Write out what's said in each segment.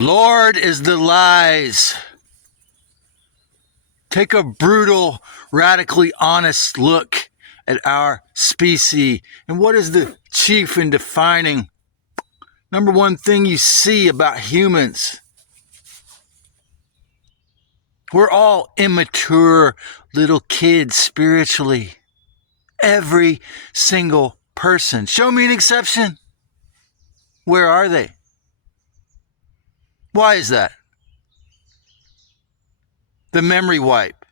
Lord is the lies. Take a brutal, radically honest look at our species. And what is the chief and defining number one thing you see about humans? We're all immature little kids spiritually. Every single person. Show me an exception. Where are they? Why is that? The memory wipe,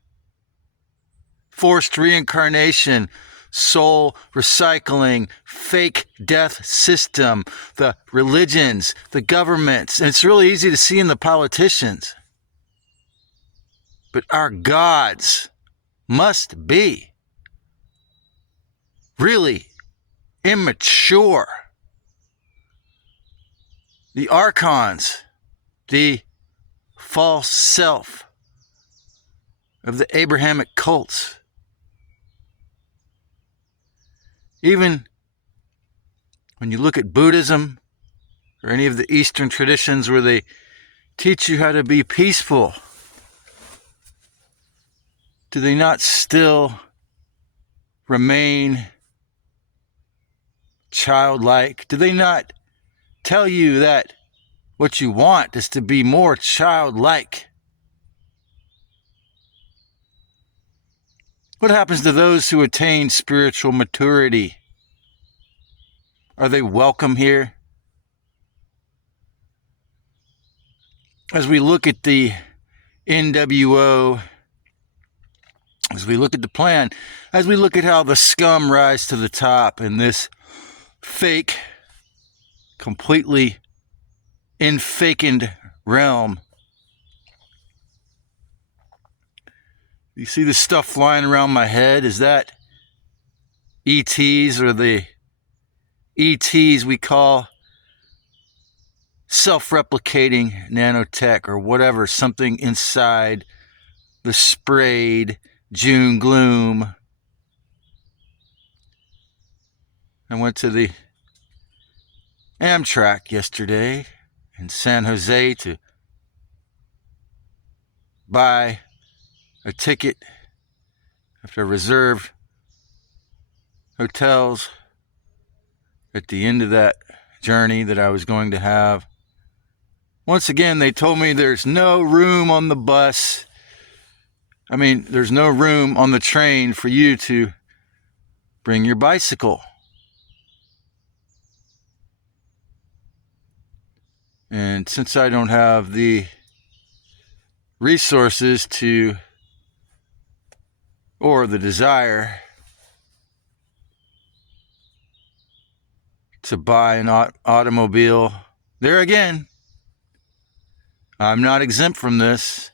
forced reincarnation, soul recycling, fake death system, the religions, the governments, and it's really easy to see in the politicians. But our gods must be really immature. The archons, the false self of the Abrahamic cults. Even when you look at Buddhism or any of the Eastern traditions where they teach you how to be peaceful, do they not still remain childlike? Do they not tell you that what you want is to be more childlike? What happens to those who attain spiritual maturity? Are they welcome here? As we look at the NWO, as we look at the plan, as we look at how the scum rise to the top in this fake, completely infakened realm, you see the stuff flying around my head? Is that ETs or the ETs we call self-replicating nanotech or whatever, something inside the sprayed June gloom? I went to the Amtrak yesterday in San Jose to buy a ticket after I reserved hotels at the end of that journey that I was going to have. Once again, they told me there's no room on the bus. There's no room on the train for you to bring your bicycle. And since I don't have the resources or the desire to buy an automobile, there again, I'm not exempt from this.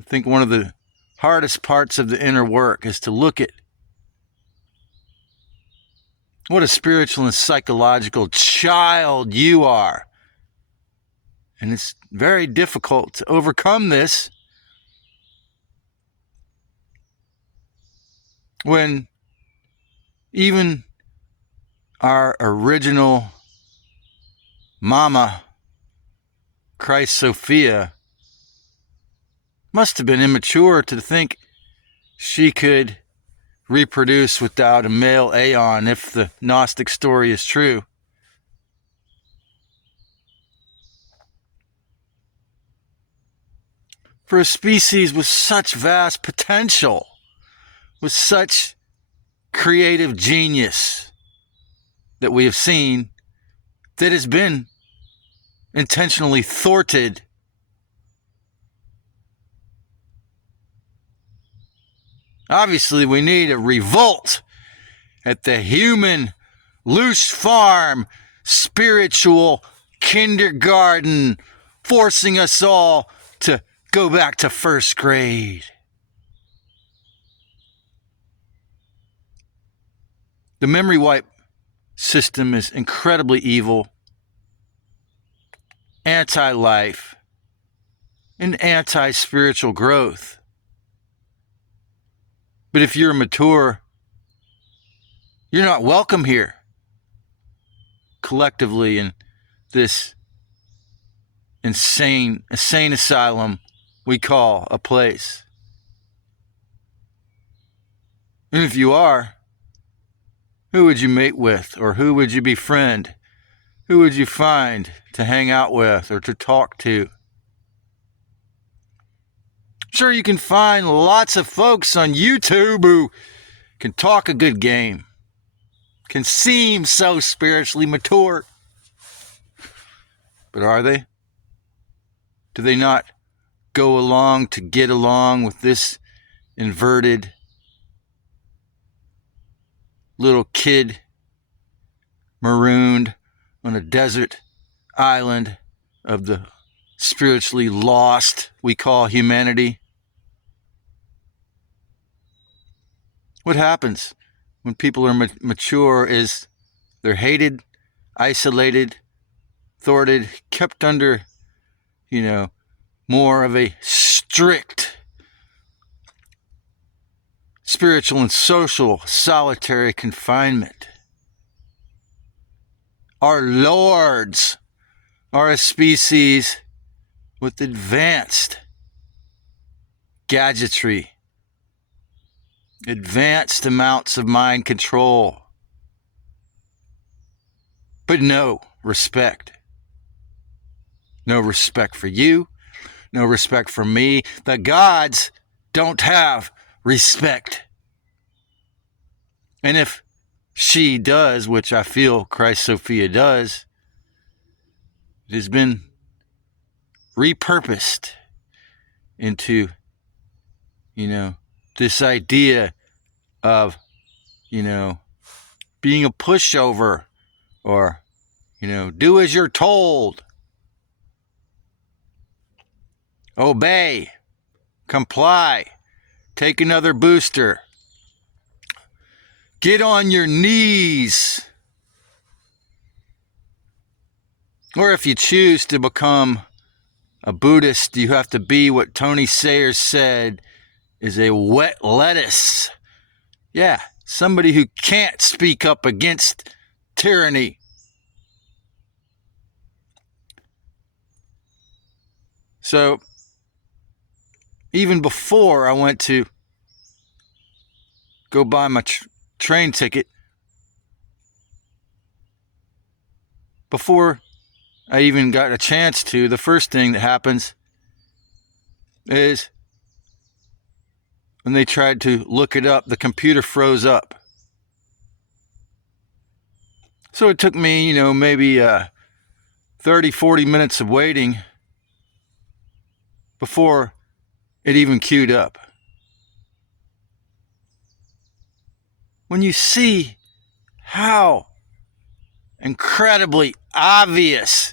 I think one of the hardest parts of the inner work is to look at what a spiritual and psychological child you are. And it's very difficult to overcome this when even our original mama, Christ Sophia, must have been immature to think she could reproduce without a male aeon, if the Gnostic story is true. For a species with such vast potential, with such creative genius that we have seen, that has been intentionally thwarted. Obviously, we need a revolt at the human LOOSH farm, spiritual kindergarten, forcing us all to go back to first grade. The memory wipe system is incredibly evil, anti-life, and anti-spiritual growth. But if you're mature, you're not welcome here collectively in this insane asylum we call a place? And if you are, who would you mate with, or who would you befriend? Who would you find to hang out with or to talk to? Sure, you can find lots of folks on YouTube who can talk a good game, can seem so spiritually mature. But are they? Do they not go along to get along with this inverted little kid marooned on a desert island of the spiritually lost we call humanity? What happens when people are mature is they're hated, isolated, thwarted, kept under, more of a strict spiritual and social solitary confinement. Our lords are a species with advanced gadgetry, advanced amounts of mind control, but no respect. No respect for you, no respect for me. The gods don't have respect. And if she does, which I feel Christ Sophia does, it has been repurposed into, this idea of, being a pushover or, do as you're told. Obey, comply, take another booster, get on your knees. Or if you choose to become a Buddhist, you have to be what Tony Sayers said is a wet lettuce. Yeah, somebody who can't speak up against tyranny. So, even before I went to go buy my train ticket, before I even got a chance to, the first thing that happens is when they tried to look it up, the computer froze up. So it took me, maybe 30, 40 minutes of waiting before it even queued up. When you see how incredibly obvious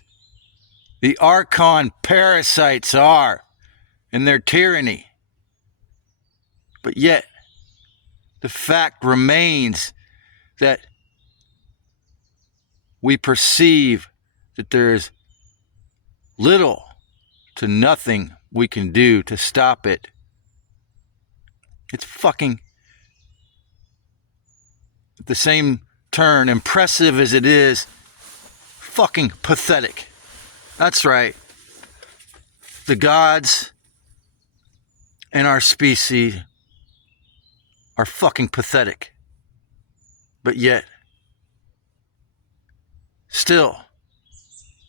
the Archon parasites are in their tyranny, but yet the fact remains that we perceive that there is little to nothing we can do to stop it. It's fucking, at the same turn, impressive as it is, fucking pathetic. That's right. The gods and our species are fucking pathetic. But yet, still,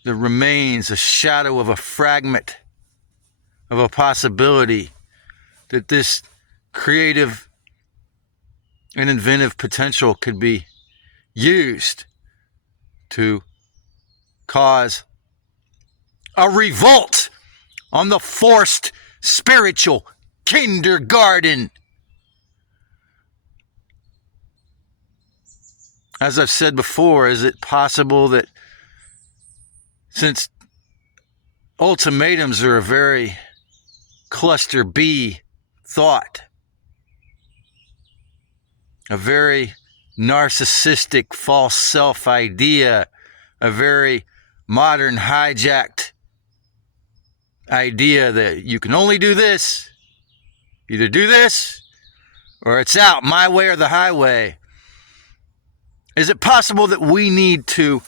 there remains a shadow of a fragment of a possibility that this creative and inventive potential could be used to cause a revolt on the forced spiritual kindergarten. As I've said before, is it possible that since ultimatums are a very cluster B thought, a very narcissistic false self idea, a very modern hijacked idea that you can only do this, either do this or it's out, my way or the highway. Is it possible that we need to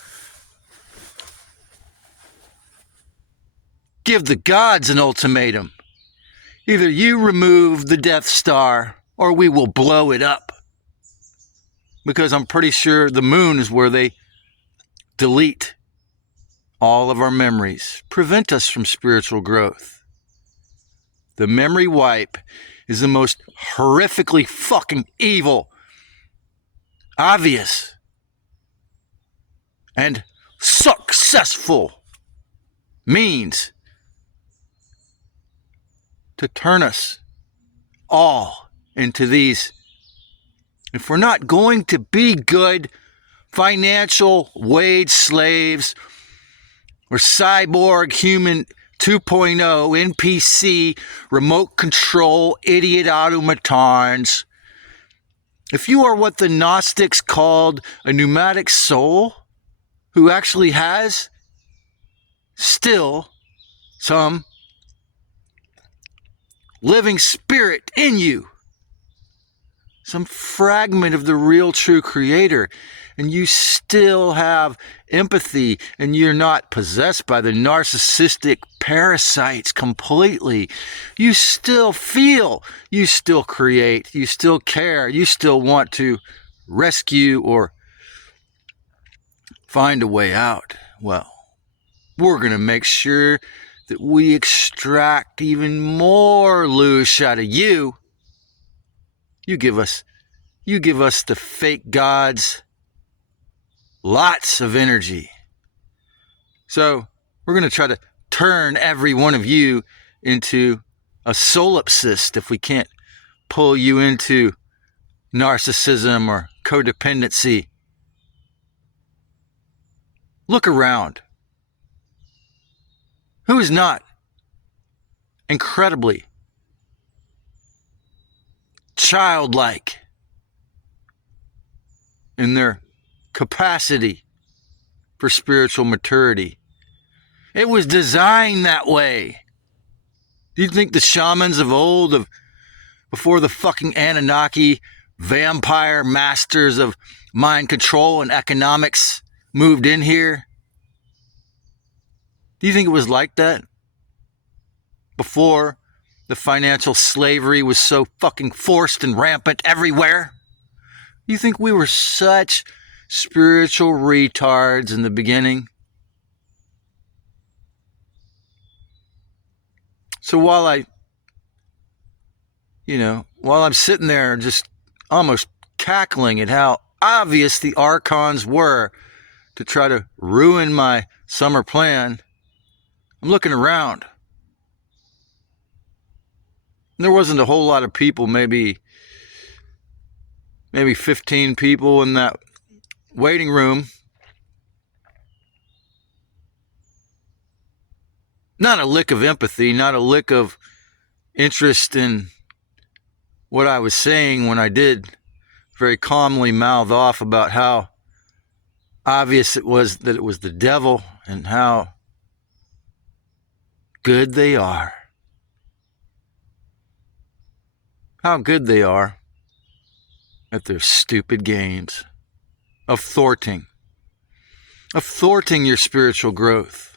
give the gods an ultimatum. Either you remove the Death Star or we will blow it up. Because I'm pretty sure the moon is where they delete all of our memories, prevent us from spiritual growth. The memory wipe is the most horrifically fucking evil, obvious, and successful means to turn us all into these, if we're not going to be good financial wage slaves or cyborg human 2.0 NPC remote control idiot automatons, if you are what the Gnostics called a pneumatic soul who actually has still some living spirit in you, some fragment of the real true creator, and you still have empathy and you're not possessed by the narcissistic parasites completely, you still feel, you still create, you still care, you still want to rescue or find a way out, well, we're going to make sure that we extract even more loosh out of you. You give us the fake gods lots of energy. So we're going to try to turn every one of you into a solipsist if we can't pull you into narcissism or codependency. Look around. Who is not incredibly childlike in their capacity for spiritual maturity? It was designed that way. Do you think the shamans of old, before the fucking Anunnaki vampire masters of mind control and economics moved in here? Do you think it was like that? Before the financial slavery was so fucking forced and rampant everywhere? You think we were such spiritual retards in the beginning? So while I'm sitting there just almost cackling at how obvious the archons were to try to ruin my summer plan, I'm looking around. There wasn't a whole lot of people, maybe 15 people in that waiting room. Not a lick of empathy, not a lick of interest in what I was saying when I did very calmly mouth off about how obvious it was that it was the devil and how good they are. How good they are at their stupid games of thwarting your spiritual growth.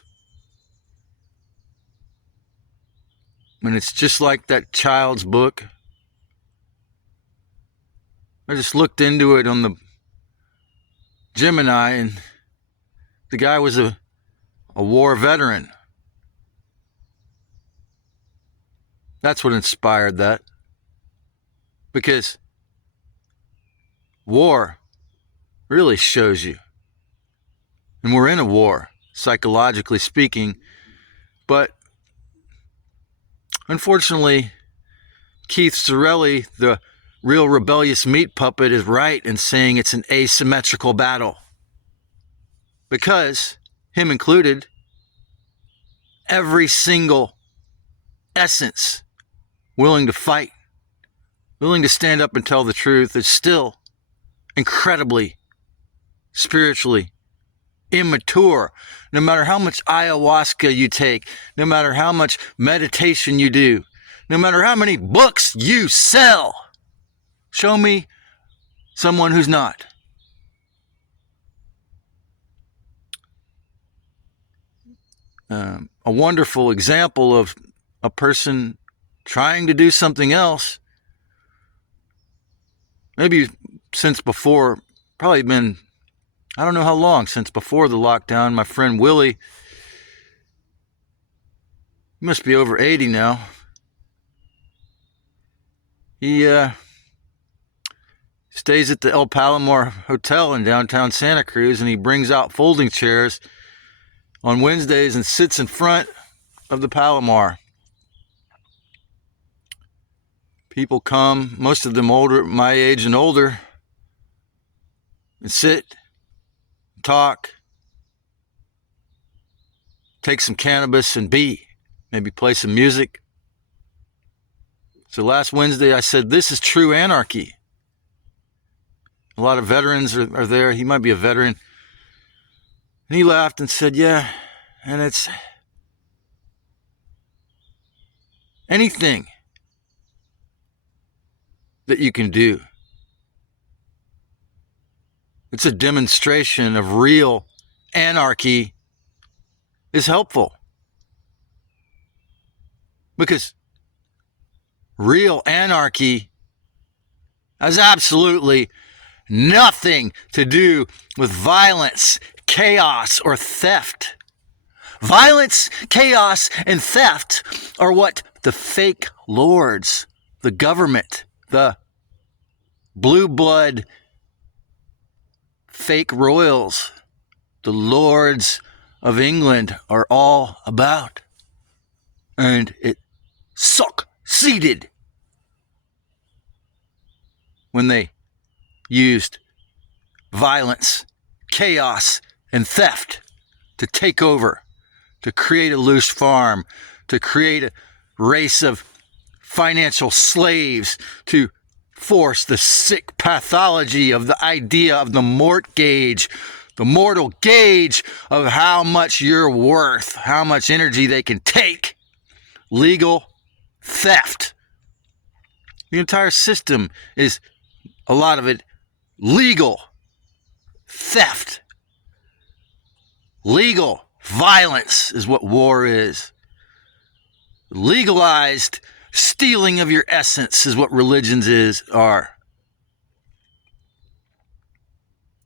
When it's just like that child's book. I just looked into it on the Gemini, and the guy was a war veteran. That's what inspired that. Because war really shows you. And we're in a war, psychologically speaking. But unfortunately, Keith Sorelli, the real rebellious meat puppet, is right in saying it's an asymmetrical battle. Because, him included, every single essence willing to fight, willing to stand up and tell the truth, is still incredibly spiritually immature. No matter how much ayahuasca you take, no matter how much meditation you do, no matter how many books you sell, show me someone who's not. a wonderful example of a person trying to do something else. Maybe since before, probably been, I don't know how long, since before the lockdown. My friend Willie, he must be over 80 now. He stays at the El Palomar Hotel in downtown Santa Cruz, and he brings out folding chairs on Wednesdays and sits in front of the Palomar. People come, most of them older, my age and older, and sit, talk, take some cannabis and maybe play some music. So last Wednesday I said, this is true anarchy. A lot of veterans are there. He might be a veteran. And he laughed and said, yeah, and it's anything that you can do. It's a demonstration of real anarchy is helpful. Because real anarchy has absolutely nothing to do with violence, chaos, or theft. Violence, chaos, and theft are what the fake lords, the government, the blue blood fake royals, the lords of England are all about. And it succeeded when they used violence, chaos, and theft to take over, to create a loose farm, to create a race of financial slaves, to force the sick pathology of the idea of the mortal gauge of how much you're worth, how much energy they can take. Legal theft. The entire system is, a lot of it, legal theft. Legal violence is what war is. Legalized stealing of your essence is what religions are.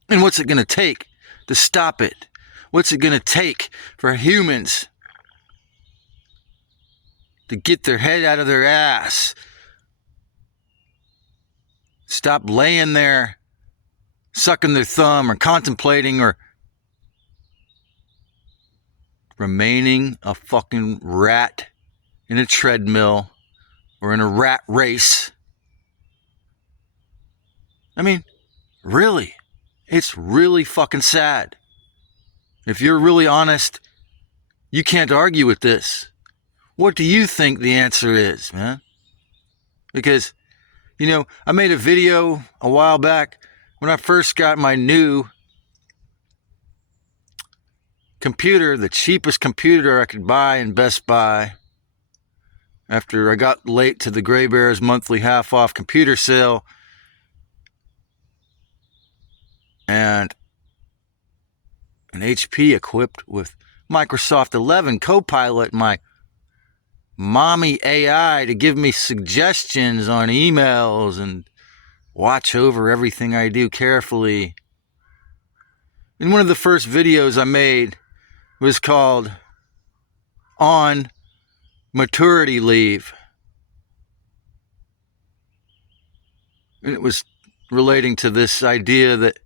And what's it going to take to stop it? What's it going to take for humans to get their head out of their ass? Stop laying there, sucking their thumb, or contemplating, or remaining a fucking rat in a treadmill or in a rat race. I mean, really, it's really fucking sad. If you're really honest, you can't argue with this. What do you think the answer is, man? Because, you know, I made a video a while back when I first got my new computer, the cheapest computer I could buy in Best Buy. After I got late to the Gray Bears monthly half-off computer sale. And an HP equipped with Microsoft 11 Copilot, my mommy AI, to give me suggestions on emails and watch over everything I do carefully. And one of the first videos I made was called On Maturity Leave. And it was relating to this idea that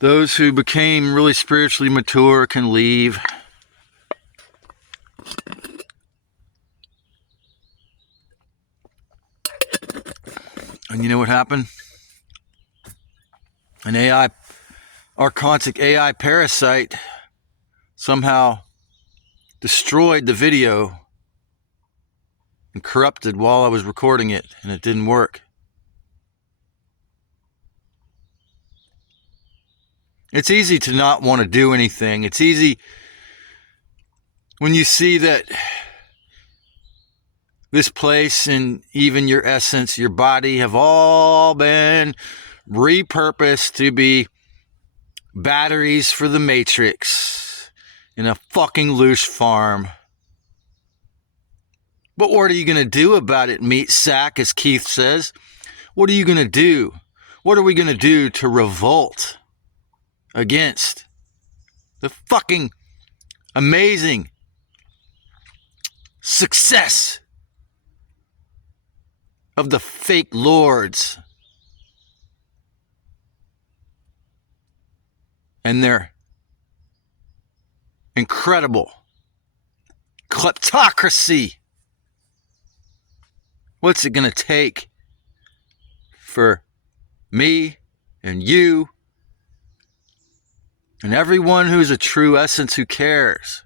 those who became really spiritually mature can leave. And you know what happened? An archontic AI parasite somehow destroyed the video and corrupted while I was recording it, and it didn't work. It's easy to not want to do anything. It's easy when you see that this place and even your essence, your body, have all been repurposed to be batteries for the Matrix. in a fucking LOOSH farm. But what are you going to do about it, meat sack, as Keith says? What are you going to do? What are we going to do to revolt against the fucking amazing success of the fake lords and their incredible kleptocracy? What's it going to take for me and you and everyone who's a true essence who cares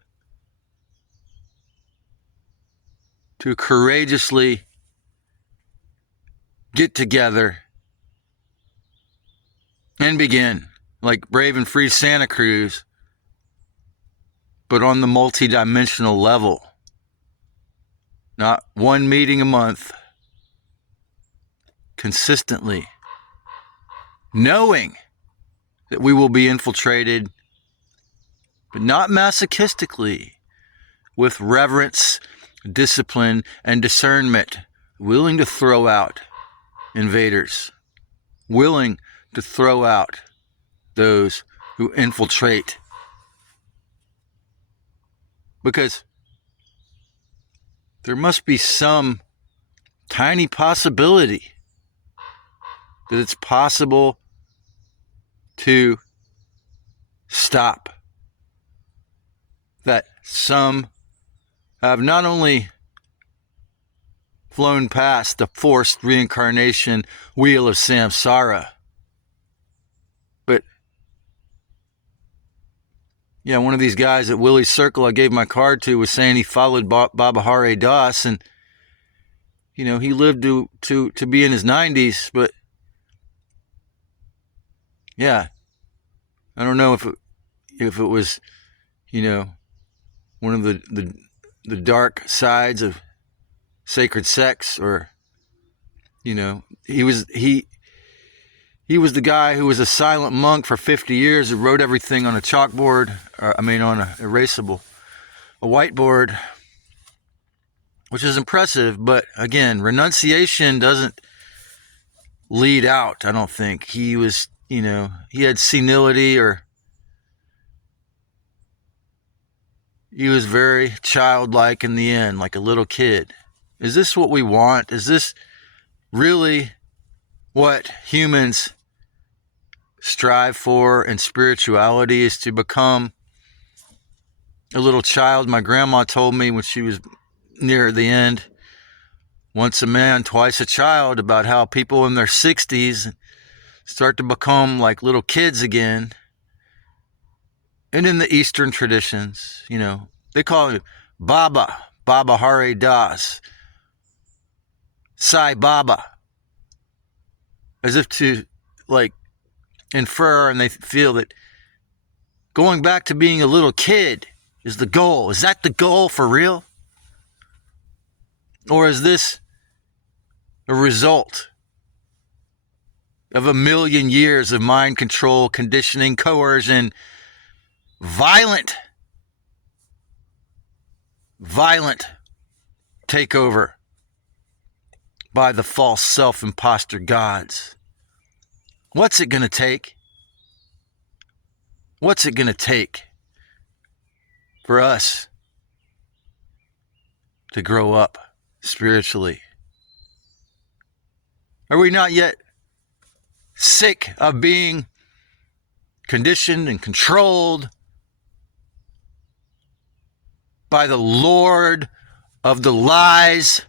to courageously get together and begin, like Brave and Free Santa Cruz, but on the multidimensional level? Not one meeting a month, consistently, knowing that we will be infiltrated, but not masochistically, with reverence, discipline, and discernment, willing to throw out invaders, willing to throw out those who infiltrate. Because there must be some tiny possibility that it's possible to stop. That some have not only flown past the forced reincarnation wheel of samsara, but yeah, one of these guys at Willie's Circle I gave my card to was saying he followed Baba Hare Das, and you know, he lived to be in his 90s, but yeah, I don't know if it was, you know, one of the dark sides of sacred sex, or, you know, he was the guy who was a silent monk for 50 years who wrote everything on a chalkboard, on a whiteboard, which is impressive. But again, renunciation doesn't lead out, I don't think. He was, you know, he had senility, or he was very childlike in the end, like a little kid. Is this what we want? Is this really what humans strive for in spirituality, is to become a little child? My grandma told me when she was near the end, once a man, twice a child, about how people in their 60s start to become like little kids again. And in the Eastern traditions, you know, they call it Baba Hare Das, Sai Baba, as if to like infer, and they feel that going back to being a little kid is the goal. Is that the goal for real? Or is this a result of a million years of mind control, conditioning, coercion, violent takeover by the false self-imposter gods? What's it going to take? What's it going to take for us to grow up spiritually? Are we not yet sick of being conditioned and controlled by the Lord of the lies